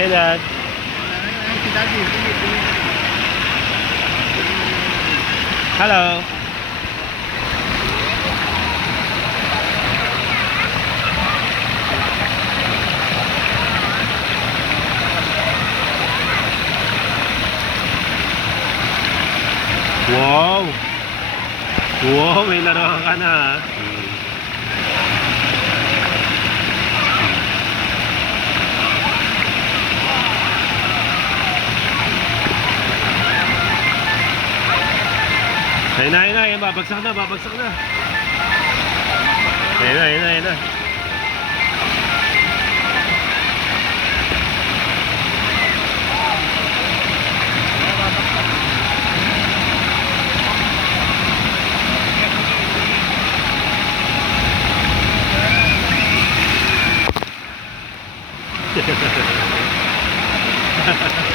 Hey, Dad. Hello. Wow. Wow, may laruan ka na. Ayun na, ayun na, ayun, babagsak na, babagsak na. Ayun na, ayun na, ayun na. Ha ha ha.